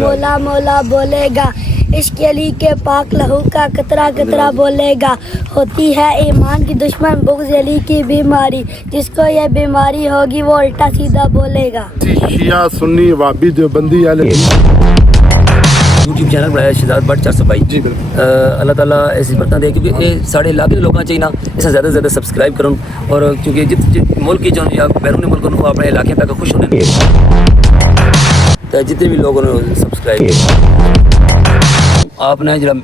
मौला मौला बोलेगा, इश्क अली के पाक लहू का कतरा कतरा बोलेगा। होती है ईमान की दुश्मन बुग़्ज़ अली की बीमारी, जिसको ये बीमारी होगी वो उल्टा सीधा बोलेगा। शिया सुन्नी वाबी देवबंदी यूट्यूब चैनल बनाया शहजाद बट 422 जी बिल्कुल। अल्लाह ताला ऐसी बरकत दे क्योंकि ये साढ़े इलाके के लोगों चाहिए ना इसे ज़्यादा से ज़्यादा सब्सक्राइब करूँ और क्योंकि जित मुल्क की जो या बैरून मुल्क को अपने इलाके तक खुश होने तो जितने भी लोगों ने सब्सक्राइब आपने जो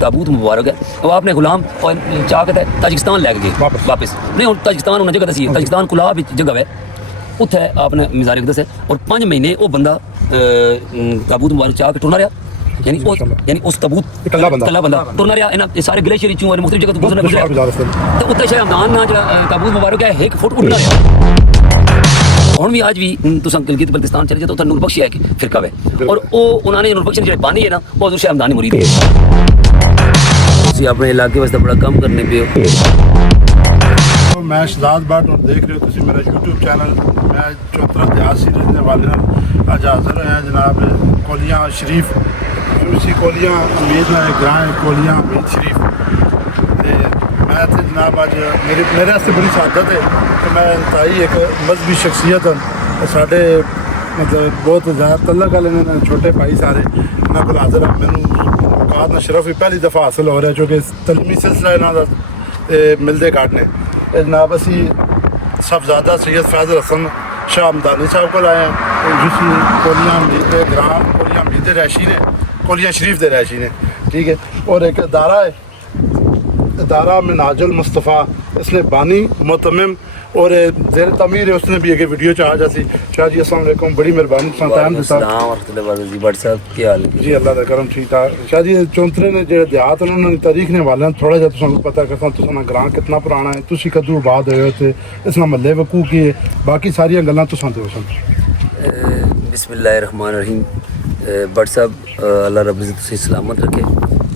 ताबूत मुबारक है वो आपने गुलाम और चाह के ताजिकिस्तान लैके गए वापस नहीं और ताजिकिस्तान उन्हें जगह दसी ताजिकिस्तान कुलाब जगह है उत्थे आपने मज़ार अक़दस है और 5 महीने वो बंदा ताबूत मुबारक चाह के टुरना रहा यानी उस ताबूत कल्ला बंदा टुरना रहा इन्हें सारे ग्लेशियर चूँ और मुख्तलिफ जगह तो गुजरना गुजरा तो उत्थे शायद हमदान ना जो ताबूत मुबारक है 1 फुट उड़ना रहा हम भी आज भी तुम गिलगित बल्तिस्तान चले जाओ तो नूर बख्शी है कि फिरका है और वो उन्होंने नूर बख्शी जो बानी है ना वो दूसरे हमदानी मुरीद है अपने इलाके वास्ते बड़ा कम करने पे मैं शहजाद बट और देख रहे हो तुम मेरा यूट्यूब चैनल मैं 74 इतिहास रहने वाले अज हाजिर हैं जनाब कोलियां शरीफ यूसी कोलियां उम्मीद ना ग्रां कोलियां उम्मीद शरीफ मैं इतने जनाब अज मेरे वास्ते बड़ी सादत है कि मैं इंतहाई एक मजहबी शख्सियत हूँ साढ़े मतलब बहुत ज़्यादा तल्लक वाले छोटे भाई सारे इन्होंने को हाजिर है मैंने औकात ना शरफ भी पहली दफ़ा हासिल हो रहा है चूँकि तलमी सिलसिला इन्हों मिलते काटने जनाब असी साहबजादा सैयद फैज़ल हसन शाह हमदानी साहब को आए हैं जिस कोलियां ग्रां कोलियां अमीद के रैशी ने कोलियां शरीफ के रैशी ने ठीक है और एक इदारा मिनाजुल मुस्तफ़ा इसने बानी मोतमिम और ज़ेर तमीर है उसने भी एक वीडियो चाह जासी शाह जी अस्सलाम वालेकुम बड़ी मेहरबानी टाइम दिता की हाल जी अल्लाह का करम ठीक ठाक शाह जी चौंतरे ने जो देहात उन्होंने तारीख ने वाले थोड़ा जहा तुम पता करता तुम ग्रां कितना पुराना है तुम कदू आबाद होए थे इस महल्ले वकू की है बाकी सारिया गल्लां तुसां दो बिस्मिल्लाहिर्रहमानिर्रहीम बट साहब अल्लाह रब इज़्ज़त सलामत रखे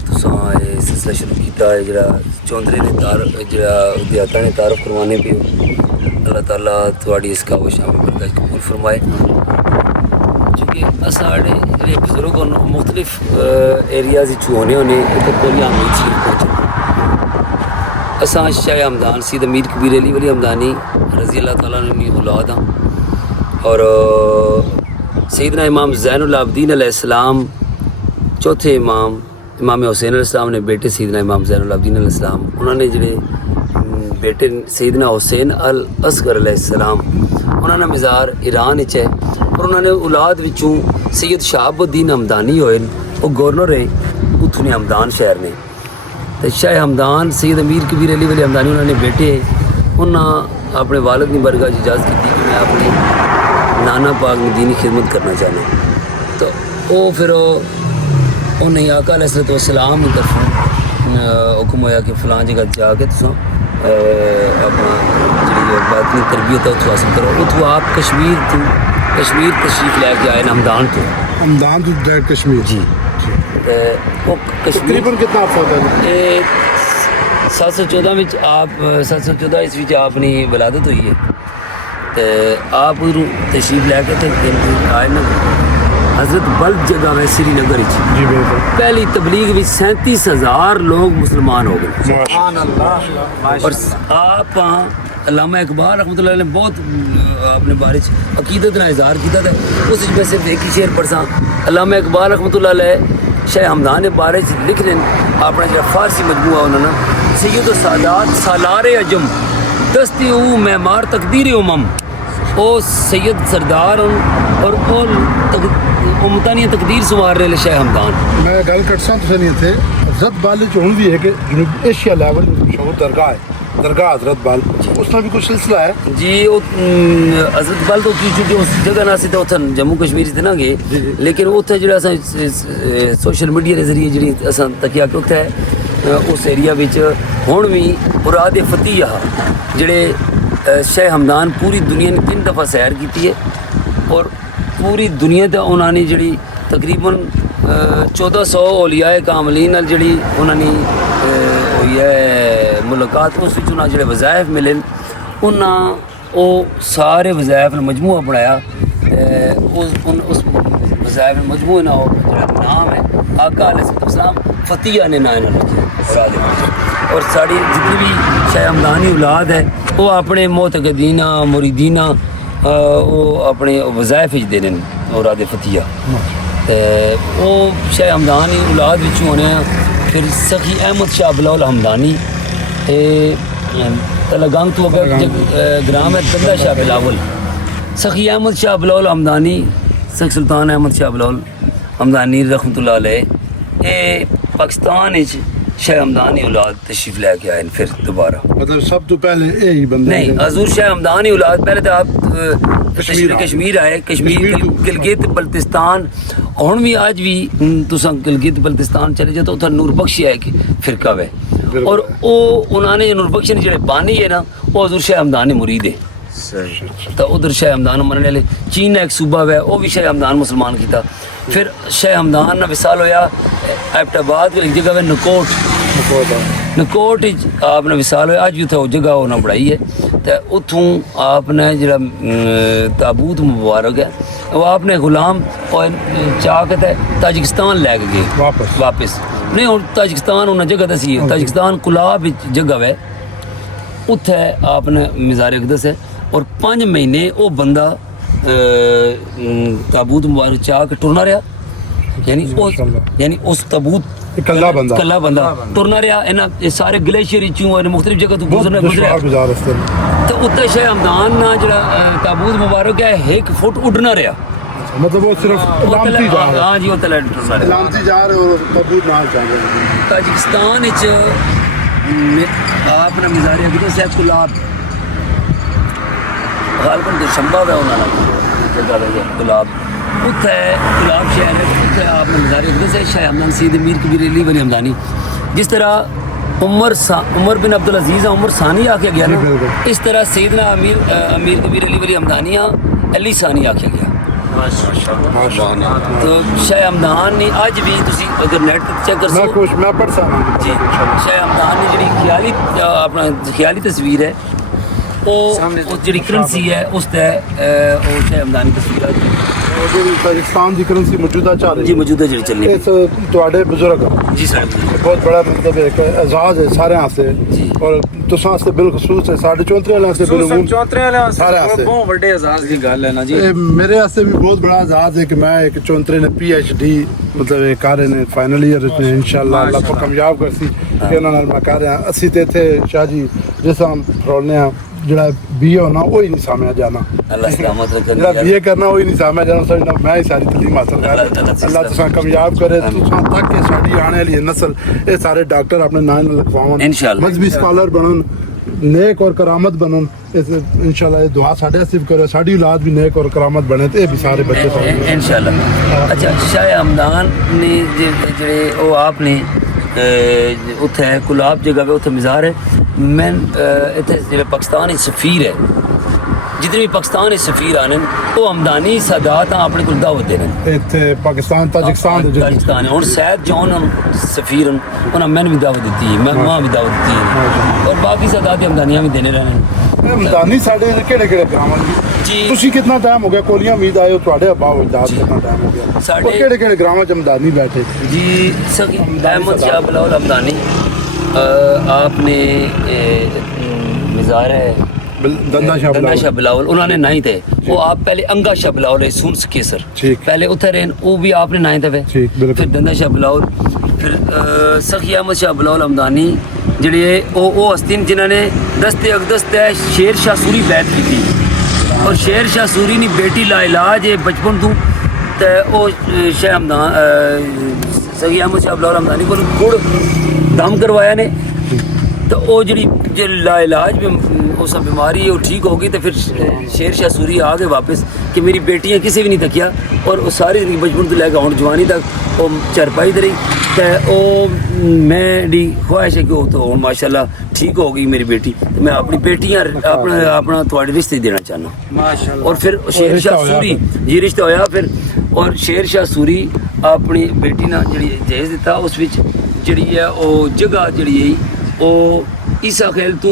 तुसां ये सिलसिला शुरू किया है जरा चौंतरे ने जरा देहातां ने तारफ करवाने पे अल्लाह ताला थोड़ी इस काविश में बरकत कबूल फरमाए क्योंकि साढ़े जो बुजुर्ग मुख्तलिफ एरियाज होने होने कोलियां अमीद शरीफ पहुँचे असा शाह हमदान सीद अमीर कबीर अली वली हमदानी रज़ी अल्लाह ताला ने औलाद हाँ और सैयदना इमाम ज़ैनुल आबदीन अलैहिस्सलाम चौथे इमाम हुसैन अलैहिस्सलाम ने बेटे सैयदना इमाम ज़ैनुल आबदीन अलैहिस्सलाम उन्होंने जिहड़े बेटे सैयदना हुसैन अल असगर अलैहिस्सलाम उन्होंने मज़ार ईरान विच है और उन्होंने औलाद विचों सैयद शहाबुद्दीन हमदानी होए वो गवर्नर है उत्थों हमदान शहर ने तो शाह हमदान सैयद अमीर कबीर अली वली हमदानी उन्होंने बेटे उन्होंने अपने वालिद की बरगाह इजाज़त की कि मैं अपने नाना पाक में दीनी खिदमत करना चाहना तो वो फिर उन्हें आका अलैहिस्सलाम की तरफ हुक्म होया कि फलां जगह जाके तुम अपना जी बातनी तरबियत उत्थों हासिल करो उत्थों आप कश्मीर तशरीफ लैके आए हमदान तो डायरेक्ट कश्मीर जी वो तकरीबन कितना आपका 714 में आप 714 ईस्वी आपनी विलादत हुई है तो आप उधरों तशरीफ लैके आए ना हज़रत बल्द जगह है श्रीनगर जी बिल्कुल पहली तबलीग में 37,000 लोग मुसलमान हो गए और आप अल्लामा इकबाल रहमतुल्लाह अलैह ने बहुत अपने बारे अकीदत का इजहार किया था उस में सिर्फ एक ही शेर पढ़सा अल्लामा इकबाल रहमतुल्लाह अलैह शाह हमदान के बारे लिख रहे अपना जो फारसी मजमूआ उन्होंने सैयद सादात सालारे अजम दस्ती मैमार तकदीर उमम ओ सैयद सरदार और उमतानी तकदीर संवार रहे शाह हमदान मैं गल करसा तुसें नहीं थे हज़रत बाल हुण भी है कि जनूबी एशिया लेवल मशहूर दरगाह है दरगाह हज़रत बाल उसका भी कुछ सिलसिला है जी वो हज़रत बाल तो चूँकि उस जगह ना तो उत्थे जम्मू कश्मीर से ना गए लेकिन उत्थे जो सोशल मीडिया के जरिए जी असा तकिया कि उत्थे उस एरिया हुण भी मुराद फतीह जिहड़े शाह हमदान पूरी दुनिया ने 3 दफ़ा सैर की है और पूरी दुनिया तक उन्होंने जी तकरीबन 1400 औलियाए कामलीन जी उन्होंने हुई है मुलाकात उस जो वज़ाइफ मिले उन्होंने वो सारे वज़ाइफ ने मजमूआ बनाया उस वज़ाइफ मजमू ना हो नाम है आका अलैहिस्सलाम फतिया ने नाम रखे और साड़ी जितनी भी शाह हमदानी औलाद है वो अपने मोतकदीना मुरीदीना वो अपने वज़ाइफ देने और आदे फतिया वो शाह हमदानी औलाद विचों होने फिर सखी अहमद शाह बिलावल हमदानी तलगंग तो ग्राम है दंदा शाह बिलावल सखी अहमद शाह बिलावल हमदानी सख सुल्तान अहमद शाह बिलावल हमदानी रहमतुल्लाह अलैह ये पाकिस्तान शाह हमदानी औलाद तशरीफ लेके आए फिर दोबारा मतलब सब तो पहले यही बंदे नहीं हजूर शाह हमदानी औलाद पहले तो आप कश्मीर आए कश्मीर गिलगित बल्तिस्तान हुण भी आज भी तुसां गिलगित बल्तिस्तान चले जाओ तो उत्थे नूर बख्श है कि फिरका है और वो उन्होंने नूर बख्श ने जेह्ड़े बानी है ना वो हजूर शाह हमदानी मुरीद है तो उधर शाह हमदान मनने वाले चीन एक सूबा है वो भी शाह हमदान मुसलमान किया फिर शाह हमदान ना विसाल होया एबटाबाद एक जगह है नकोट आपने विसाल होया अज भी उत्थे जगह उन्हें बढ़ाई है तो उतों आपने जरा ताबूत मुबारक है वो आपने गुलाम और चाक ताजिकिस्तान लैके गए वापस नहीं और ताजिकिस्तान उन्हें जगह दसी है ताजिकिस्तान कुलाब जगह है उत्थे आपने मज़ार अक़दस है और 5 महीने वो बंदा ताबूत मुबारक चाह के टुरना रहा यानी उस ताबूत कल्ला बंदा टुरना रहा इन्हें सारे ग्लेशियर चूँ मुख्तलिफ जगह तो गुजरा तो उत्ते शाह हमदान ना जरा ताबूत मुबारक है 1 फुट उड़ना रहा मतलब वो सिर्फ लामती जा रहा है हाँ जी वो तले लामती जा रहे और ताबूत ना जा रहे ताजिकिस्तान आपने मज़ार अक़दस है गुलाब गालबन दुशंबा है उन्होंने जगह है गुलाब उत्थे गुलाब शहर है उत्थे आपने मज़ार अक़दस है शाह हमदान सईद अमीर कबीर अली वली हमदानी जिस तरह उमर बिन अब्दुल अजीज़ उमर सानी आख्या गया ना इस तरह सईदना अमीर कबीर अली वली हमदानी अली सानी आख्या गया तो शाह हमदान ने अज भी तुसी अगर नेट चेक कर सको मैं पढ़ सकता जी शाह हमदान ने जी ख्याली अपना ख्याली तस्वीर है वो जी करेंसी है उस शाह हमदान की तस्वीर पाकिस्तान की करेंसी मौजूदा चल रही जी मौजूदा जी चल रही है तुहाडे बुजुर्ग जी सर बहुत बड़ा मतलब एक एजाज है सारे आस्ते और तुसां आस्ते बिलखसूस है साढ़े चौंतरे वाले आस्ते बिलखसूस चौंतरे वाले सारे आस्ते बहुत बड़े एजाज की गल है ना जी मेरे आस्ते भी बहुत बड़ा एजाज है कि मैं एक चौंतरे ने PhD मतलब एक कर रहे ने फाइनल ईयर में इंशाल्लाह अल्लाह को कामयाब करसी कि उन्हां नाल मैं कर रहा असी ते इत्थे शाह जी जिस हम फरोलने जड़ा बीए होना वही नहीं सामने जाना अल्लाह सलामत रखे जड़ा बीए करना वही नहीं सामने जाना सर मैं ही सारी तलीम हासिल कर अल्लाह तुसा कामयाब करे तुसा तक के साडी आने वाली नस्ल ये सारे डॉक्टर अपने नाम लिखवावन इंशाल्लाह मजहबी स्कॉलर बनन नेक और करामत बनन इंशाल्लाह ये दुआ साडे नसीब करे साडी औलाद भी नेक और करामत बने ते भी सारे बच्चे इंशाल्लाह अच्छा शाह हमदान ने जेड़े ओ आपने उत्थे गुलाब जगह पे उत्थे मज़ार है मैं इतने जो पाकिस्तान सफ़ीर है जितने भी पाकिस्तान सफ़ीर आने वो हमदानी सादात अपने को दावत देने पाकिस्तान ताजिकिस्तान हूँ सैद जॉन सफ़ीर उन्हें मैंने भी दावत दी मैं वहाँ भी दावत दी और बाकी सादात हमदानियाँ भी देने रहने हमदानी साढ़े केड़े ग्राम जी तुसी कितना टाइम हो गया कोलियां उम्मीद आए तुहाडे अब्बा वजदाद कितना टाइम हो गया साढ़े केड़े ग्राम च हमदानी बैठे जी सर अहमद शाह बिलावल हमदानी आपने मज़ार है दंदा शाह बिलावल उन्होंने 9th है वो आप पहले अंगा शाह बिलावल है सुनस केसर पहले उधर रहे वो भी आपने 9th है फिर दंदा शाह बिलावल फिर सखी अहमद शाह बिलावल हमदानी जेह्ड़े वो हस्ती जिन्होंने दस्ते अक़दस शेर शाह सूरी बैत की थी और शेर शाह सूरी नी बेटी लाइलाज है बचपन तू तो शाह हमदान सखी अहमद शाह बिलावल हमदानी को गुड़ दम करवाया ने तो वो जी लाइलाज भी उस बीमारी है वो ठीक होगी तो फिर शेर शाह सूरी आ गए वापस कि मेरी बेटियां किसी भी नहीं तकिया और वो सारी जिंदगी बचपन तो लैके हूँ जवानी तक वो चरपाई दे रही तो वो मेरी ख्वाहिश है कि वो तो माशाल्लाह ठीक हो गई मेरी बेटी तो मैं अपनी बेटियां अपना थोड़े रिश्ते देना चाहना और फिर शेर शाह सूरी जी रिश्ता होया फिर और शेर शाह सूरी अपनी बेटी ना जी जहेज दिता उस जी है वो जगह जी है वो ईसा खेल तू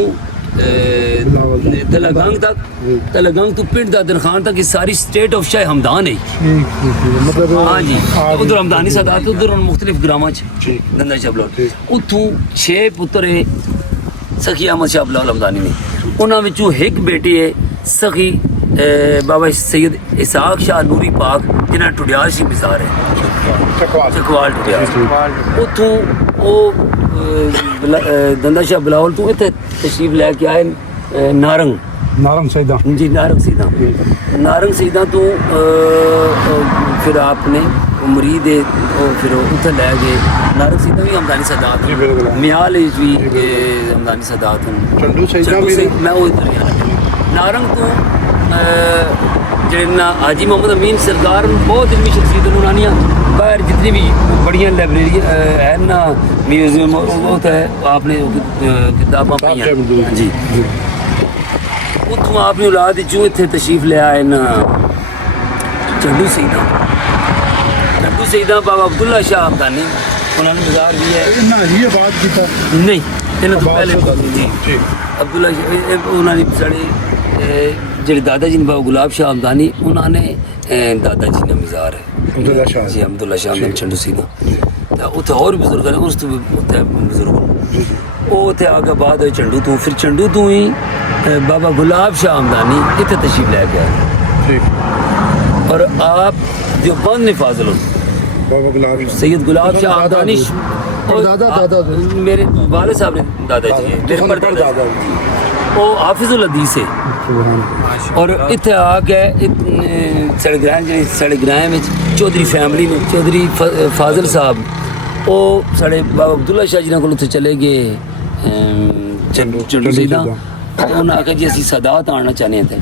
तलागंग तक, तलागंग तो पिंड दादर खान तक, ये सारी स्टेट ऑफ शाह हमदान है। मतलब हाँ जी, उधर हमदानी सादात उधर मुख्तलिफ ग्रामां च दंदा शाह बलौल उतों 6 पुत्र है सखी अहमद शाह बलौल हमदानी ने। उन्हां विचों एक बेटी है सखी बाबा सैयद इसाक शाह नूरी पाक जिन्हें टुडियाल शी मिसार है चकवाल टुडियाल उतों वो दंदा शाह बलौल तो इतने तशरीफ लैके आए नारंग सैदा जी नारंग सीधा तो फिर आपने मुरीद है फिर उत्थे लै गए नारंग सीधा भी हमदानी सादात मियाल भी हमदानी सादात चंडू सैदा भी मैं वो इधर नारंग तो जिन्ना हाजी मोहम्मद अमीन सरकार बहुत इलमी शख्सियत उन्होंने बाहर जितनी भी बढ़िया लाइब्रेरी है ना म्यूजियम वो है आपने किताबां पढ़ी जी उतों आपने औलाद चो इतने तशरीफ ले आए ना चंडू सईदा बाबा अब्दुल्ला शाह हमदानी उन्होंने मज़ार भी है ये बात की था नहीं इन्होंने तो पहले जी अब्दुल्ला उन्होंने साढ़े जेडे दादा जी ने बाबा गुलाब शाह हमदानी उन्होंने दादा जी ने मज़ार है जी अब्दुल्ला शाह हमदानी चंडू सईदा तो उत्थे और बुजुर्ग ने उस तो उत्थे बुजुर्ग वो उत्थे आगे बाद होए चंडू तो फिर चंडू तो ही बाबा गुलाब शाह हमदानी इतने तशरीफ लैके आए और आप जो बंद ने फाजिल बाबा गुलाब सैयद गुलाब शाह हमदानी और दादा मेरे वाले साहब ने दादाजी मेरे परदादा वो हाफिजुल हदीस है और इतने आके साढ़े ग्रां में चौधरी फैमिली ने चौधरी फाजिल साहब वो साढ़े बाबा अब्दुल्ला शाह जी को चले गए चंडू सईदा उन्हें आखिया जी असं सादात आना चाहते थे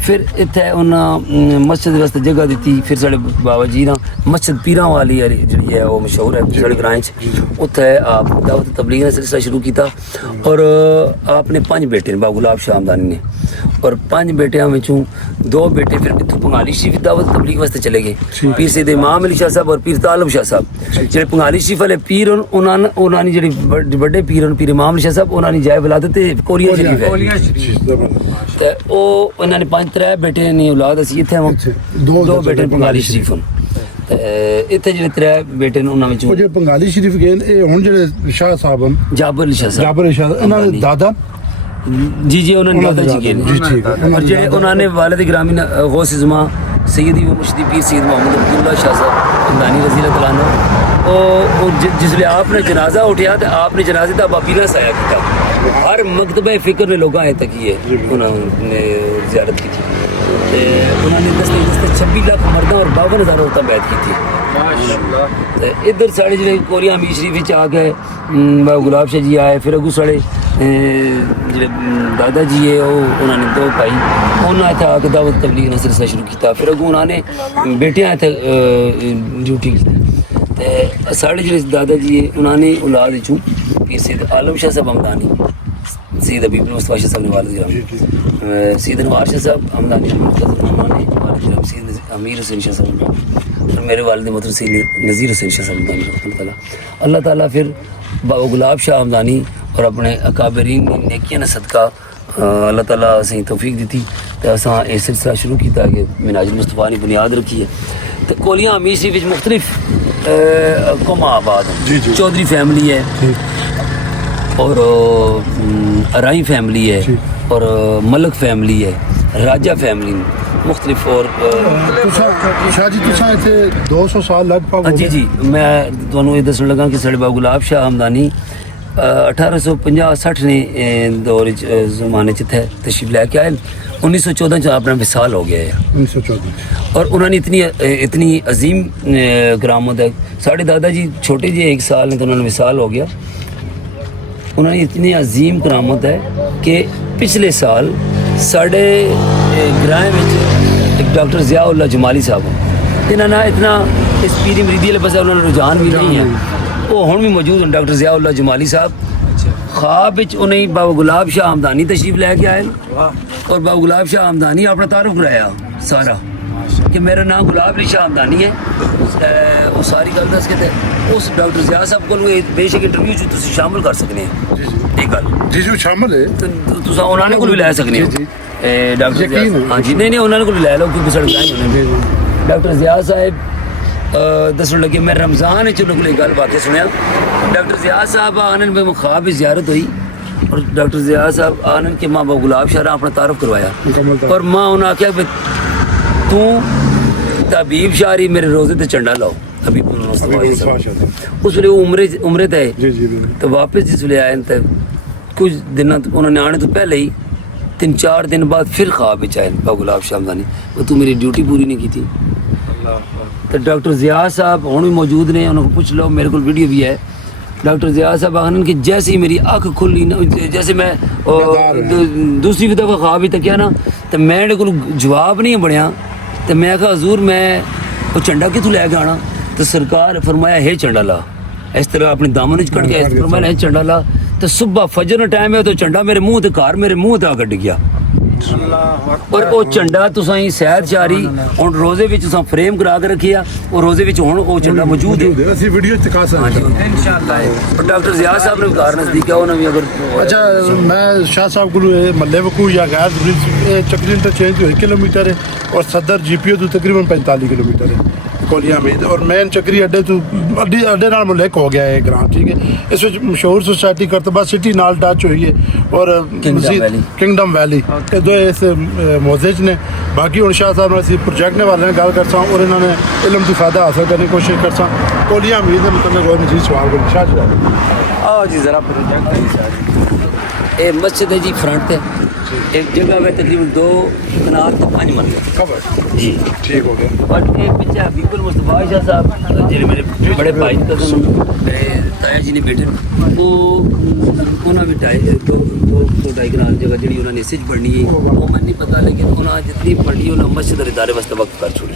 फिर इतने उन्हें मस्जिद वास्ते जगह दी फिर साढ़े बाबा जी ना मस्जिद पीरां वाली जी है वो मशहूर है साढ़े ग्रां उत्थे आप दावत तबलीग ने सिलसिला शुरू किया और आपने 5 बेटे बाबा गुलाब शाह हमदानी ने और 5 बेटियां विचों 2 बेटे फिर इत्थों पंगाली शरीफ दावत तबलीग वास्ते चले गए पीर सैयद इमाम अली शाह साहब और पीर तालब शाह साहब जो पंगाली शरीफ वाले पीर उन्होंने जी बड़े पीर पीर इमाम अली शाह साहब उन्होंने जाए वलादत कोलिया शरीफ है तो उन्होंने 5 बेटे ने औलाद असी इत्थे 2 बेटे पंगाली शरीफ इतने जो 3 बेटे ने उन्होंने जो पंगाली शरीफ गए हुण जेडे शाह साहब जाबर अली शाह साहब उन्होंने दादा जी उन्होंने दादा जी के और जो उन्होंने वालिद ग्रामीण गौस ज़मा सैयदी व मुर्शिदी पीर सैयद मोहम्मद अब्दुल्ला शाह साहब हमदानी रज़ी अल्लाह तआला अन्हु और जिसले आपने जनाजा उठा तो आपने जनाजे का बाबीना साया किया हर मकतबे फिक्र ने लोग आए तक ही उन्होंने ज़ियारत की थी उन्होंने दस्ते 26 लाख मर्दा और 52,000 औरतें बैत की थी इधर साढ़े जो कोलिया अमीर शरीफ आ गए बाबा गुलाब शाह जी आए फिर अगू साढ़े जो दादा जी है उन्होंने 2 भाई उन्होंने इतना आके दावत तबलीग ने सिलसिला शुरू किया फिर अगू उन्होंने बेटियां इतने ड्यूटी की तो साढ़े जो दादा जी है उन्होंने औलाद चूँ पीर सैयद आलम शाह साहब हमदानी सैयद हबीब मुस्तफा शाह साहब ने वालिद ग्राम सैयद नवाज शाह साहब हमदानी सैयद अमीर हुसैन शाह साहब और मेरे वालिद मोहतरम सैयद नज़ीर हुसैन शाह साहब अल्लाह ताला फिर बाबा गुलाब शाह हमदानी और अपने अकाबरीन नेकियां सदका अल्लाह ताला असें तौफीक दी तो असां ये सिलसिला शुरू किया कि मिनाजुल मुस्तफा ने बुनियाद रखी है तो कोलियां अमीर शरीफ मुख्तलिफ कौम आबाद हैं चौधरी फैमिली है और अराई फैमिली है और मलक फैमिली है राजा फैमिली मुख्तलिफ और शाह जी तुसा इत्थे 200 साल लगभग जी मैं तुहानू ये दस्सण लगा कि साढ़े बाबा गुलाब शाह हमदानी 1850-60 ने दौर जमाने च थे तशरीफ लैके आए 1914 अपना विसाल हो गया है 1914 और उन्होंने इतनी अजीम करामत है साढ़े दादा जी छोटे जी 1 साल ने तो उन्होंने विसाल हो गया उन्होंने इतनी अजीम करामत है कि पिछले साल साढ़े ग्रां एक डॉक्टर ज़ियाउल्लाह जमाली साहब इन्होंने इतना इस पीरी मरीदी पास उन्होंने रुझान भी नहीं है वो हुण भी मौजूद हैं डॉक्टर ज़ियाउल्लाह जमाली साहब ख्वाब उन्हें बाबा गुलाब शाह हमदानी तशरीफ लैके आए और बाबा गुलाब शाह हमदानी अपना तारुफ कराया सारा कि मेरा नाम गुलाब अली शाह हमदानी है वो सारी गल दस के उस डॉक्टर ज़िया साहब को बेशक इंटरव्यू च तुसीं शामिल कर सकने हैं ये गल जी जी शामिल है तुसां उन्होंने को भी लै सकने हो डॉक्टर ज़िया हाँ जी नहीं उन्होंने को भी लै लो क्योंकि साढ़े ग्रां होने डॉक्टर ज़िया साहब दसन लगे मैं रमज़ान च उन्होंने को गल वाकई सुनिया डॉक्टर ज़िया साहब आनंद में ख्वाब भी ज़ियारत हुई और डॉक्टर ज़िया साहब आनंद के माँ बाप गुलाब शाह अपना तारुफ करवाया और माँ उन्हें आख्या भाई तू तबीब शाहरी मेरे रोजे ते चंडा लाओ अभी उस वे उम्रे थे तो वापस जिस वे आए तो कुछ दिन उन्होंने आने तो पहले ही 3-4 दिन बाद फिर ख्वाब में आए गुलाब शाह हमदानी वो तू मेरी ड्यूटी पूरी नहीं की थी तो डॉक्टर ज़िया साहब हुण भी मौजूद ने उन्होंने पूछ लो मेरे को वीडियो भी है डॉक्टर ज़िया साहब आखन कि जैसे ही मेरी अख खुली ना जैसे मैं दूसरी दफ़ा ख्वाब ही तकिया ना तो मेरे को जवाब नहीं बनया तो मैं कहा हजूर मैं वो झंडा कितों लैके आना तो सरकार फरमाया है झंडा ला इस तरह अपने दामन च कट के फरमाया है झंडा ला तो सुबह फजर टाइम है तो झंडा मेरे मुंह ते घर मेरे मुंह ते आ कट गया और वो झंडा तुसां सैर चारी हुण रोजे विच तुसां फ्रेम करा के रखिया और रोजे विच हुण वो झंडा मौजूद है ਅਸੀਂ ਵੀਡੀਓ ਦਿਖਾ ਸਕਦੇ ਹਾਂ इंशाल्लाह और डॉक्टर ज़िया साहब ने घर नजदीक है उन्होंने भी अगर अच्छा मैं शाह साहब को महल्ले वकू या गैर चक्री इंटरचेंज 1 किलोमीटर है और सदर जीपीओ तो तकरीबन 45 किलोमीटर है कोलियां में और मेन चक्री अड्डे तो अड्डे नाल मुल्क हो गया है ग्रां ठीक है इस विच मशहूर सोसाइटी करतबा सिटी नाल टच हुई है और किंगडम वैली दो इस मोजेज ने बाकी हुण शाह साहब ने प्रोजेक्ट ने वाले गल करसा और इन्होंने इलम की फायदा हासिल करने की कोशिश करसा कोलियां मीर के मतलब और मजीद सवाल कर शाह जी आओ जी जरा प्रोजेक्ट ये मस्जिद है जी फ्रंट है एक जगह में तकरीबन 2 कनाल से 5 मरले खबर जी ठीक हो गया और एक पीछे हबीबुल मुस्तफा शाह साहब जिन्हें मेरे बड़े भाई का मेरे ताया जी ने बेटे वो उन्होंने भी 2-2.5 कनाल जगह जी उन्होंने इसे पढ़नी है वो मैं नहीं पता लेकिन उन्होंने जितनी पढ़ी उन्होंने मस्जिद और इदारे वास्ते वक्त कर छोड़ी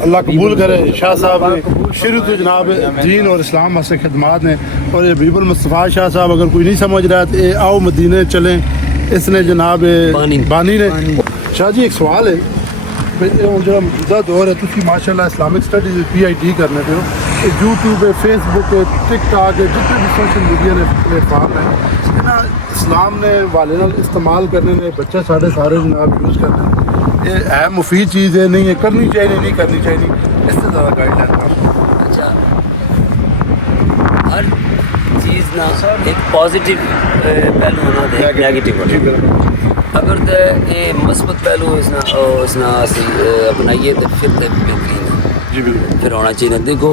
अल्लाह कबूल करे शाह साहब ने शुरू तो जनाब दीन और इस्लाम वास्ते खिदमात ने और ये हबीबुल मुस्तफा शाह साहब अगर कोई नहीं समझ रहा तो आओ मदीने चलें इसने जनाब बानी ने शाह जी एक सवाल है जो मौजूदा दौर है तुम माशाल्लाह इस्लामिक स्टडीज PhD करने पे हो यूट्यूब है फेसबुक है टिकटॉक है जितने भी सोशल मीडिया ने प्लेटफॉर्म है ना इस्लाम ने वाले नाल इस्तेमाल करने ने बच्चे सारे जनाब यूज़ करने ये है मुफीद चीज़ है नहीं है करनी चाहिए नहीं करनी चाहिए इससे ज़्यादा गाइडलाइन अच्छा हर चीज़ ना एक पॉजिटिव पहलू होना दे नेगेटिव अगर तो ये मस्बत पहलू इसना अपनाइए तो फिर तो बेहतरीन है जी बिल्कुल फिर होना चाहिए देखो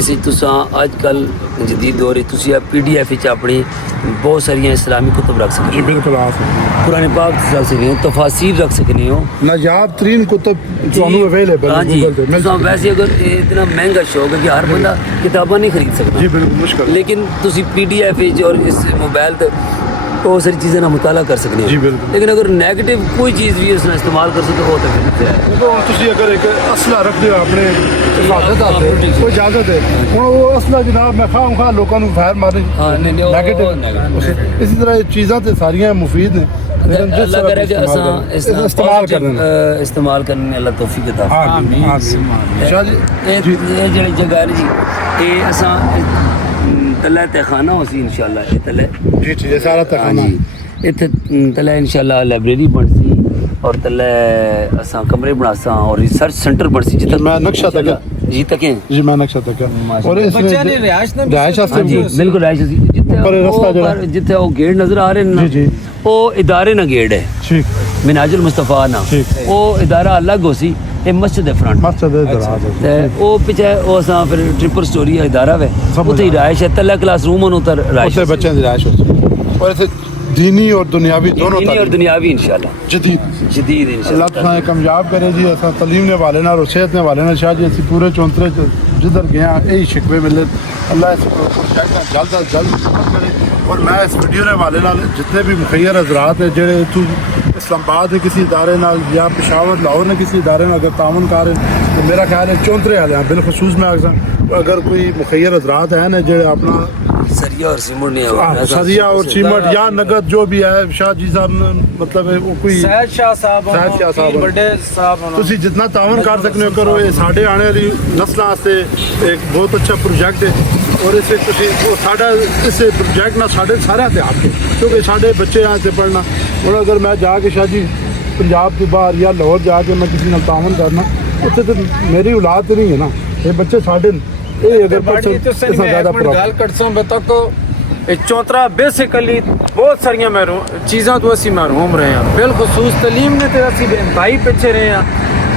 इस अजकल जदीद दौर PDF अपनी बहुत सारिया इस्लामी कुतब रख सकते जी बिल्कुल आप पुराने पाक रख सकते हो तफासिर रख सकते हो नायाब तरीन कुतब अवेलेबल हाँ जी वैसे अगर इतना महंगा शौक है कि हर बंदा किताबा नहीं खरीद सकता जी बिल्कुल मुश्किल लेकिन तुसी PDF और इस मोबाइल बहुत सारी चीज़ें ना मुताला कर सकते जी हो बिल्कुल लेकिन अगर नेगेटिव कोई चीज़ भी उसने इस्तेमाल कर सकते हो तो ਤੁਸੀਂ ਅਗਰ ਇੱਕ ਅਸਲਾ ਰੱਖਦੇ ਹੋ ਆਪਣੇ ਹਿਫਾਜ਼ਤ ਵਾਸਤੇ ਕੋਈ ਇਜਾਜ਼ਤ ਹੈ ਹੁਣ ਉਹ ਅਸਲਾ ਜਨਾਬ ਮੈਂ ਖਾਂ ਲੋਕਾਂ ਨੂੰ ਫਾਇਰ ਮਾਰੇ ਨੈਗੇਟਿਵ ਇਸੇ ਤਰ੍ਹਾਂ ਇਹ ਚੀਜ਼ਾਂ ਤੇ ਸਾਰੀਆਂ ਮੁਫੀਦ ਨੇ लेकिन जिस अल्लाह करे कि इस्तेमाल करने में अल्लाह तौफीक अता आमीन शाह जी ये जेड़ी जगह है जी ये असा तले तहखाना होसी इंशाल्लाह ये तले जी जी ये सारा तहखाना इत्थे तले इंशाल्लाह लाइब्रेरी बनसी और तले असा कमरे बनासा और रिसर्च सेंटर बनसी जितना मैं नक्शा तक जी तक जी मैं नक्शा तक और बच्चा ने रिहायश ना जी बिल्कुल रिहायश जिथे वो गेट नजर आ रहे हैं जी वो इदारे ना गेट है ठीक मिनाजुल मुस्तफा ना वो इदारा अलग हो सी ये मस्जिद है फ्रंट मस्जिद है दराज ते वो पीछे वो असा फिर ट्रिपल स्टोरी है इदारा वे उते रिहायश है तले क्लासरूम और उतर रिहायश उसे बच्चों की रिहायश हो और ऐसे दीनी और दुनियावी दोनों दीनी और दुनियावी इंशाल्लाह जदीद इंशाल्लाह अल्लाह तुसें कामयाब करे जी असां तलीम ने वाले नाल और सेहत ने वाले नाल शाह जी असीं पूरे चौंतरे जिधर गए यही शिकवे मिले अल्लाह इस प्रोजेक्ट जल्द अज जल्द करे और मैं इस वीडियो ने वाले नाल जितने भी मुखैर हजरात है जेड़े तू इस्लामाबाद ने किसी इदारे नाल या पेशावर लाहौर ने किसी इदारे नाल अगर तावन कर रहे हैं, तो मेरा ख्याल है चौंतरे वाले हैं बिलखसूस में अगर कोई मुखैर हजरात है ना जो अपना सरिया और सीमेंट नहीं होगा, सरिया और सीमेंट या नगद जो भी है शाह जी साहब ने मतलब है वो कोई सैयद शाह साहब बड़े साहब ਤੁਸੀਂ ਜਿੰਨਾ ਤਾਵਨ ਕਰ ਸਕਦੇ ਹੋ ਕਰੋ। ਇਹ ਸਾਡੇ ਆਉਣ ਵਾਲੀ ਨਸਲਾਂ ਵਾਸਤੇ ਇੱਕ ਬਹੁਤ ਅੱਛਾ ਪ੍ਰੋਜੈਕਟ ਹੈ ਔਰ ਇਸ ਵਿੱਚ ਤੁਸੀਂ ਉਹ ਸਾਡਾ ਇਸ ਪ੍ਰੋਜੈਕਟ ਨਾਲ ਸਾਡੇ ਸਾਰਿਆਂ ਤੇ ਹੱਕ ਹੈ ਕਿਉਂਕਿ ਸਾਡੇ ਬੱਚੇ ਆ ਤੇ ਪੜ੍ਹਨਾ। ਹੁਣ ਅਗਰ ਮੈਂ ਜਾ ਕੇ ਸ਼ਾਹ ਜੀ ਪੰਜਾਬ ਤੋਂ ਬਾਹਰ ਜਾਂ ਲਾਹੌਰ ਜਾ ਕੇ ਮੈਂ ਕਿਸੇ ਨਾਲ ਤਾਵਨ ਕਰਨਾ ਉੱਥੇ ਤੇ ਮੇਰੀ ਔਲਾਦ ਤੇ ਨਹੀਂ ਹੈ ਨਾ, ਇਹ ਬੱਚੇ ਸਾਡੇ ਨੇ। ਇਹ ਅਗਰ गल करसा तक चौतरा बेसिकली बहुत सारिया चीज़ों तो असी महरूम रहे हैं, बिलखसूस तलीम ने तो असी बेइंतहाई पिछे रहे हैं।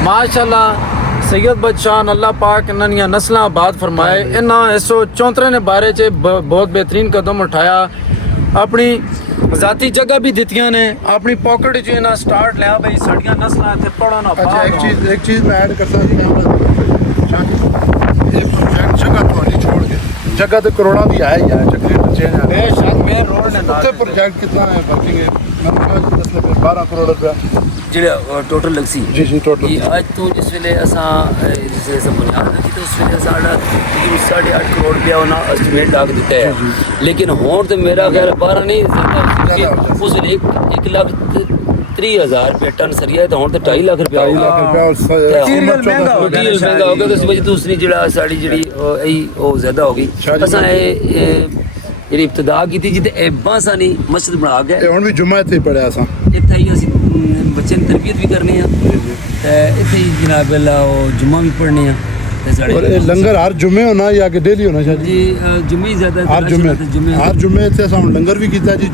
माशाअल्लाह सैयद बदशाह अल्लाह पाक इन्होंने नस्ल आबाद फरमाए। इन्होंने इस चौंतरे ने बारे च बहुत बेहतरीन कदम उठाया, अपनी जाती जगह भी दित्तियां ने, अपनी पॉकेट जो इन्हें स्टार्ट लिया भाई साड़ियाँ नस्ल इतने पढ़ना। अच्छा एक चीज़ मैं ऐड करता जगह तो छोड़ के जगह तो करोड़ा भी है ही है प्रोजेक्ट कितना है वर्किंग है 12 करोड़ रुपया ਜਿਹੜਾ ਟੋਟਲ ਲਗਸੀ जी जी टोटल ਇਹ ਅੱਜ ਤੋਂ ਜਿਸ ਵੇਲੇ ਅਸਾਂ ਜਿਸ ਵੇਲੇ ਬੁਨਿਆਦ ਰੱਖੀ ਤੇ ਉਸ ਵੇਲੇ ਸਾਡਾ ਤਕਰੀਬਨ 8.5 ਕਰੋੜ ਰੁਪਇਆ ਉਹਨਾਂ ਐਸਟੀਮੇਟ ਲਾ ਕੇ ਦਿੱਤਾ ਹੈ। ਲੇਕਿਨ ਹੁਣ ਤੇ ਮੇਰਾ ਖਿਆਲ 12 ਨਹੀਂ ਜ਼ਿਆਦਾ ਉਸ ਵੇਲੇ 1,30,000 ਰੁਪਏ ਟਨ ਸਰੀਆ ਹੈ, ਤਾਂ ਹੁਣ ਤੇ 2.5 ਲੱਖ ਰੁਪਇਆ ਹੋ ਗਿਆ। ਮਟੀਰੀਅਲ ਮਹਿੰਗਾ ਹੋ ਗਿਆ, ਮਟੀਰੀਅਲ ਮਹਿੰਗਾ ਹੋ ਗਿਆ, ਤੇ ਦੂਸਰੀ ਜਿਹੜਾ ਸਾਡੀ ਜਿਹੜੀ ਉਹ ਜ਼ਿਆਦਾ ਹੋ ਗਈ। ਅਸਾਂ ਇਹ ਜਿਹੜੀ ਇਬਤਦਾ ਕੀਤੀ ਜਿੱਤੇ ਐਬਾਂ ਸਾਨੀ ਮਸਜਿਦ ਬਣਾ ਕੇ ਹੁਣ ਵੀ ਜੁਮਾ ਇੱਥੇ ਪੜਿਆ ਸਾਂ, ਇੱਥੇ ਹੀ ਅਸੀਂ ਬੱਚਿਆਂ ਦੀ ਤਰਬੀਅਤ ਵੀ ਕਰਨੀ ਆ ਤੇ ਇੱਥੇ ਹੀ ਜਨਾਬ ਅੱਲਾ ਉਹ ਜੁਮਾ ਵੀ ਪੜ੍ਹਨੇ ਆ ਤੇ ਸਾਡੇ और ये लंगर हर जुम्मे होना या कि डेली होना चाहिए ਜੀ ਜੁਮੇ ਹੀ ਜ਼ਿਆਦਾ हर जुम्मे ਇੱਥੇ ਅਸਾਂ ਲੰਗਰ ਵੀ ਕੀਤਾ ਜੀ।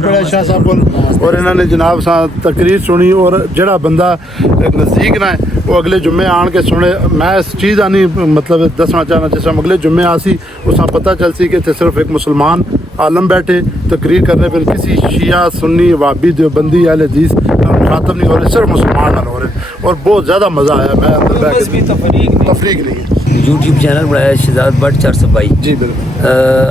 बड़ा शाह साहब को और इन्होंने जनाब सा तकरीर सुनी और जड़ा बंदा नज़दीक ना है वो अगले जुम्मे आन के सुने। मैं इस चीज़ आनी मतलब दसना चाहना जिस अगले जुम्मे आसी उस पता चल सी कि इतने सिर्फ एक मुसलमान आलम बैठे तकरीर करने पर किसी शिया सुन्नी वाबी देवबंदी अहले हदीस मुखातब नहीं हो रहे, सिर्फ मुसलमान हो रहे और बहुत ज़्यादा मज़ा आया। मैं अंदर तफरीक नहीं है। यूट्यूब चैनल बनाया शहजाद भट्ट 422 जी बिल्कुल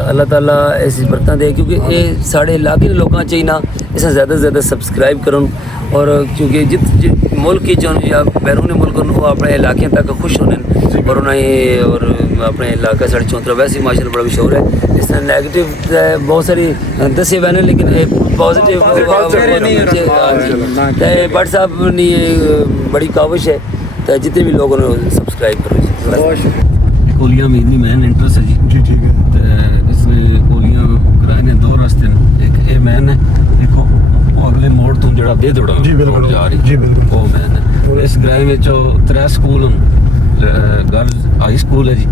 अल्लाह ताला ऐसी बरकत दे क्योंकि ये साढ़े इलाके के लोगों चाहिए ना इसे ज़्यादा से ज़्यादा सब्सक्राइब करो और क्योंकि जित मुल्क की जो या बैरून मुल्क वो अपने इलाके तक खुश होने और उन्हें और अपने इलाका साढ़े चौंतरा वैसे ही माशाल्लाह बड़ा मशहूर है। इस तरह नेगेटिव बहुत सारी दसे बहने लेकिन पॉजिटिव भट्ट साहब ने बड़ी काविश है तो जितने भी लोगों ने सब्सक्राइब करो। कोलियां में इतनी मैन इंटरेस्ट है जी ठीक है। तो इसमें कोलियां कराए ने दो रास्ते हैं, एक ये मैन है देखो वो अगले मोड़ तो जड़ा दे दौड़ा जी बिल्कुल जा रही जी बिल्कुल वो मैन है। इस ग्राए में जो 3 स्कूल गर्ल्स हाई स्कूल है जी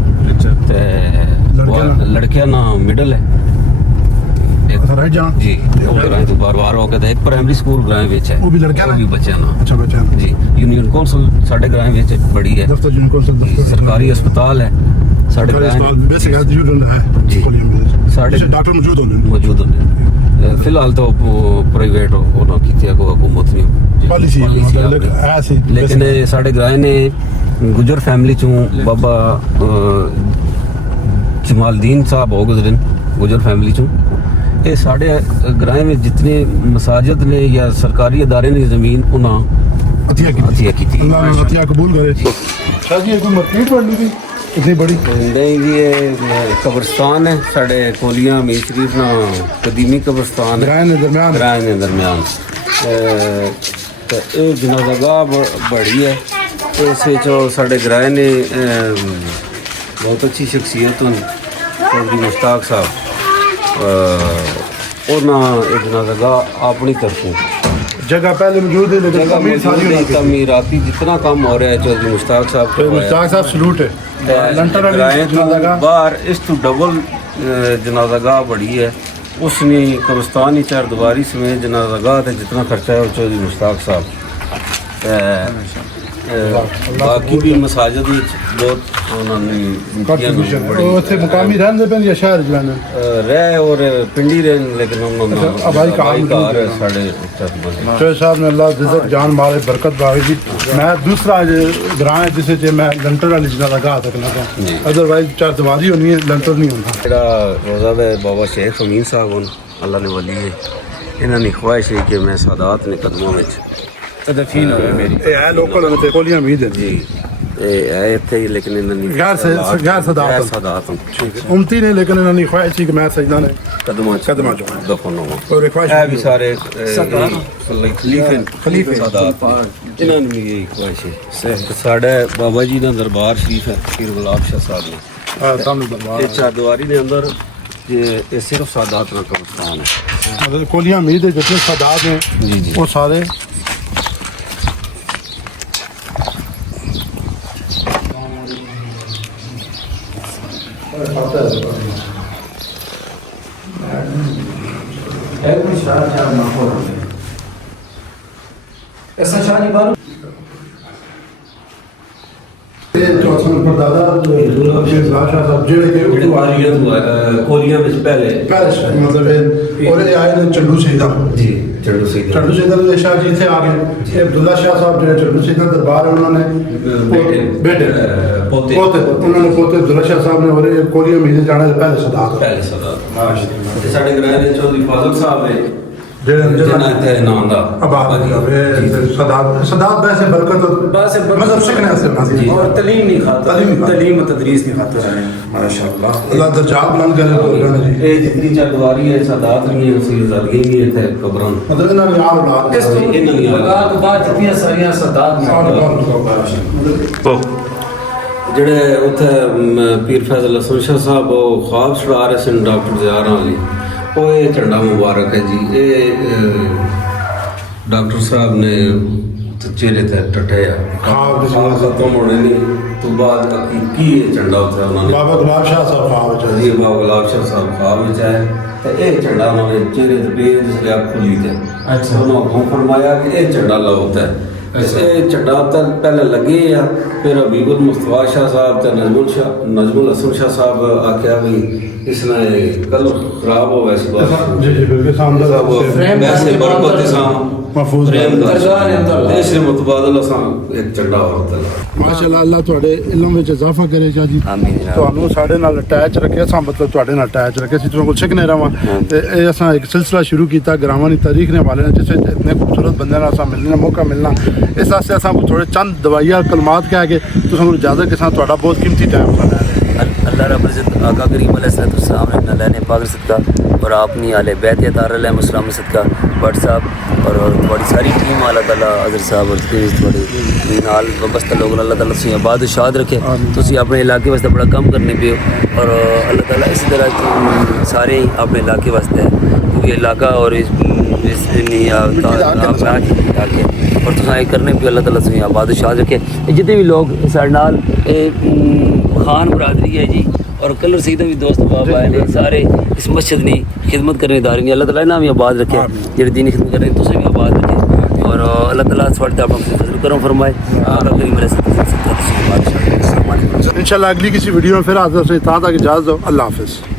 लड़कियां ना मिडल है जी ग्राए तो बार हो गया एक प्राइमरी स्कूल ग्राए विच है वो भी लड़कियां वो भी बच्चियां ना अच्छा बच्चा जी। यूनियन कौंसल साढ़े ग्राए विच बड़ी है, दफ्तर यूनियन कौंसल सरकारी अस्पताल है साढ़े ग्राए बेसिक है जी साढ़े डॉक्टर मौजूद होने फिलहाल तो प्राइवेट होना की हुकूमत ने पॉलिसी है लेकिन साढ़े ग्राए ने गुजर फैमिली चों बाबा जमालदीन साहब हो गुजरे गुजर फैमिली चों ये साढ़े ग्राए में जितने मसाजिद ने या सरकारी इदारे ने जमीन उन्हें अतिया की थी कबूल करे। शाह जी कोई मार्केट बननी थी इतनी बड़ी नहीं जी ये कब्रस्तान है साढ़े कोलियां मीर शरीफ ना कदीमी कब्रस्तान ग्राए ने दरम्यान तो ये जनाज़ागाह बड़ी है इस साढ़े ग्राए ने बहुत अच्छी शख्सियत चौधरी मुश्ताक साहब और ना एक जनाज़ागाह अपनी तरफों जगह पहले मौजूद है लेकिन तमीराती जितना काम हो रहा है चौधरी मुश्ताक साहब सलूट है बाहर इस तो डबल जनाज़ागाह बड़ी है उसने कब्रस्तानी 4 दीवारी समेत जनाज़ागाह जितना खर्चा है वो चौधरी मुश्ताक साहब ਬਾਕੀ ਵੀ ਮਸਾਜਿਦ ਵਿੱਚ ਬਹੁਤ ਉਹਨਾਂ ਨੇ ਕੰਟਰੀਬਿਊਸ਼ਨ ਉਹ ਉੱਥੇ ਮੁਕਾਮੀ ਰਹਿੰਦੇ ਪੈਣ ਜਾਂ ਸ਼ਹਿਰ ਚ ਰਹਿੰਦੇ ਰਹਿ ਔਰ ਪਿੰਡੀ ਰਹਿ ਲੇਕਿਨ ਉਹਨਾਂ ਦਾ ਆਬਾਈ ਘਰ ਘਰ ਸਾਡੇ ਚਤਬੰਦ चौधरी साहब ने अल्लाह रिज़्क़ जान मारे बरकत बागी मैं दूसरा ग्रां है जिसे जे मैं लंटर वाली जगह लगा सकना था अदरवाइज चार दीवारी होनी है लंटर नहीं होता ਜਿਹੜਾ ਰੋਜ਼ਾ ਹੈ ਬਾਬਾ ਸ਼ੇਖ ਅਮੀਨ ਸਾਹਿਬ ਹਨ ਅੱਲਾ ਨੇ ਵਲੀ ਹੈ ਇਹਨਾਂ ਦੀ ਖੁਆਇਸ਼ ਹੈ ਕਿ ਮੈਂ ਸਾਦਾਤ ਨੇ ਕਦਮਾਂ ਵਿੱਚ तदफीन हो मेरी ये है लोकल ने ते कोलियां उम्मीद है ਜੀ ਇਹ ਹੈ ਇੱਥੇ ਹੀ ਲੇਕਿन ਇਹਨਾਂ ਦੀ गैर सदात ਸਾਦਾਤ उमती ने लेकिन इन्होंने ख्वाहिश थी कि मैं सजदा ने ਕਦਮਾਂ कदमां चो ਦਫਨ ਹੋਵਾਂ और एक ख्वाहिश ਇਹ ਵੀ ਸਾਰੇ ਖਲੀਫੇ ਸਾਦਾਤ ਇਹਨਾਂ ਨੂੰ ਵੀ ਇਹ ਖੁਆਇਸ਼ ਹੈ ਸਾਡਾ ਬਾਬਾ ਜੀ ਦਾ ਦਰਬਾਰ ਸ਼ਰੀਫ ਹੈ ਪੀਰ ਗੁਲਾਬ ਸ਼ਾਹ ਸਾਹਿਬ ਨੇ सामने दरबार ਇਹ ਚਾਰਦੀਵਾਰੀ ਦੇ ਅੰਦਰ ਇਹ ਸਿਰਫ ਸਾਦਾਤ ਦਾ ਕਬਰਸਤਾਨ ਹੈ मतलब कोलियां उम्मीद है जितने सादात हैं जी, जी। वो सारे ऐसा शादी बार चौथा परदादा शाह साहब जेड़े के ਕੋਲੀਆਂ ਵਿੱਚ ਪਹਿਲੇ पैरिस मतलब और आए ने चंडू सीधा ਜੀ ਚੜੂ ਸੀ चंडू सीधा के शाह जी थे आ गए ये अब्दुल्ला शाह साहब जो चंडू सीधा दरबार है उन्होंने बेटे पोते उन्होंने पोते अब्दुल्ला शाह साहब ने और कोलिया मीज़े जाने से पहले सदात ਪਹਿਲੇ ਸਾਦਾਤ ਤੇ ਸਾਡੇ ਗ੍ਰਾਮ ਦੇ ਚੌਧਰੀ ਫਾਜ਼ਲ ਸਾਹਿਬ ਨੇ जेड़े ਜਿਹਨਾਂ ਤੇ ਨਾਮ ਦਾ आबाद सदात वैसे बरकत वैसे बरकत- मतलब सीखने से नाज़िल और तलीम नहीं खाता तलीम और तदरीस नहीं खाता रहे माशाल्लाह अल्लाह दर्जात बुलंद करे बुजुर्गों ने जी ਇਹ ਜਿतਨੀ ਚਾਰਦੀਵਾਰੀ ਹੈ ਸਾਦਾਤ ਨਹੀਂ ਹੈ ਸੀ ਜ਼ਲਗੀ ਵੀ ਇੱਥੇ ਕਬਰਾਂ मतलब इन्होंने यार औलाद इस तो ਇਹਨਾਂ ਦੀ लगा के बाद जितनी सारियां सदात ਜਿਹੜੇ ਉੱਥੇ ਪੀਰ ਫੈਜ਼ਲ ਹਸਨ ਸ਼ਾਹ ਸਾਹਿਬ ਉਹ ਖਾਬ ਛੁਡਾ ਰਹੇ ਸਨ ਡਾਕਟਰ ਜ਼ਿਆਰ ਵਾਲੀ ਉਹ ਇਹ ਝੰਡਾ ਮੁਬਾਰਕ ਹੈ ਜੀ ਇਹ ਡਾਕਟਰ ਸਾਹਿਬ ਨੇ ਚਿਹਰੇ ਤੇ ਟਟਿਆ ਖਾਬ ਦੇ ਖਾਬ ਖਤਮ ਹੋਣੇ ਨਹੀਂ ਤੋਂ ਬਾਅਦ ਹਕੀਕੀ ਇਹ ਝੰਡਾ ਉੱਥੇ ਉਹਨਾਂ ਨੇ बाबा गुलाब शाह साहब खाब च ਜੀ ਬਾਬਾ ਗੁਲਾਬ ਸ਼ਾਹ ਸਾਹਿਬ ਖਾਬ ਵਿੱਚ ਆਏ ਤੇ ਇਹ ਝੰਡਾ ਉਹਨਾਂ ਨੇ ਚਿਹਰੇ ਤੇ ਬੇਦ ਸੇ ਅੱਖ ਖੁੱਲੀ ਤੇ ਅੱਛਾ। ਉਹਨਾਂ ਨੂੰ ਫਰਮਾਇਆ ਕਿ ਇਹ ਝੰਡਾ ਲਾਓ ਤੇ ਇਹ ਝੰਡਾ ਤਾਂ ਪਹਿਲੇ ਲੱਗੇ ਆ ਫਿਰ ਹਬੀਬੁਲ ਮੁਸਤਫਾ ਸ਼ਾਹ ਸਾਹਿਬ ਤੇ ਨਜਮੁਲ ਹਸਨ ਸ਼ਾਹ ਸਾਹਿਬ ਆਖਿਆ ਵੀ ਇਸ ਨੇ ਕਲ ਖਰਾਬ ਹੋ ਵੈਸੇ ਬਾਤ जी जी बिल्कुल सामने फ्रेम वैसे करने बरकत के सां महफूज प्रेम दरगाह ने अंदर ऐसे मुतबादल सां एक झंडा होता है ਮਾਸ਼ਾਅੱਲਾ ਅੱਲਾਹ ਤੁਹਾਡੇ ਇਲਮ ਵਿੱਚ ਇਜ਼ਾਫਾ ਕਰੇਗਾ ਜੀ ਆਮੀਨ ਜਨਾਬ। ਤੁਹਾਨੂੰ ਸਾਡੇ ਨਾਲ ਅਟੈਚ ਰੱਖਿਆ ਸਾਂ ਮਤਲਬ ਤੁਹਾਡੇ ਨਾਲ ਅਟੈਚ ਰੱਖਿਆ ਸੀ ਤੁਹਾਨੂੰ ਕੋਲ ਸਿੱਖਨੇ ਰਵਾਂ ਤੇ ਇਹ ਅਸਾਂ ਇੱਕ ਸਿਲਸਿਲਾ ਸ਼ੁਰੂ ਕੀਤਾ ਗਰਾਵਾਂ ਦੀ ਤਾਰੀਖ ਨੇ ਵਾਲੇ ਨੇ ਜਿਸ ਵਿੱਚ ਇਤਨੇ ਖੂਬਸੂਰਤ ਬੰਦਿਆਂ ਨਾਲ ਅਸਾਂ ਮਿਲਣ ਦਾ ਮੌਕਾ ਮਿਲਣਾ ਇਸ ਵਾਸਤੇ ਅਸਾਂ ਥੋੜੇ ਚੰਦ ਦਵਾਈਆਂ ਕਲਮਾਤ ਕਹਿ ਕੇ ਤੁਹਾਨੂੰ ਇਜਾਜ਼ਤ ਕੇ ਸਾਂ ਤੁਹਾਡਾ ਬਹੁਤ ਕੀਮਤੀ ਟਾਈਮ ਸਾਡਾ अल्लाह रब्बुल इज़्ज़त आका करीम अलैहिस्सलाम ने अपना लाने पाक सदका और अपनी आले बैत तारा मुस्लिम सदका भट्ट साहब और बड़ी सारी टीम अल्लाह ताला हज़रत साहब और थोड़ी नाल बस्ता लोग अल्लाह ताला तुसीं आबाद शाद रखे तुसीं अपने इलाके वास्ते बड़ा कम करने पे हो और अल्लाह ताला इसी तरह सारे अपने इलाके वास्ते क्योंकि इलाका और इस और तुसां करने पे अल्लाह ताला तुसीं आबाद शाद रखे जितने भी लोग साढ़े नाल खान बरादरी है जी और कलर सीधे भी दोस्त बाब आए ने सारे इस मस्जिद ने खिदमत करने दारी ने अल्लाह ताला इन्हां भी आबाद रखे जेह्ड़े दीनी खिदमत कर रहे तुसें भी आबाद रखे और अल्लाह ताला थोड़े अपना फजल करम फरमाए और करीम अलैहि सल्लम इंशाल्लाह अगली किसी वीडियो में फिर हाजिर होते हैं तब तक इजाज़त दो अल्लाह हाफिज़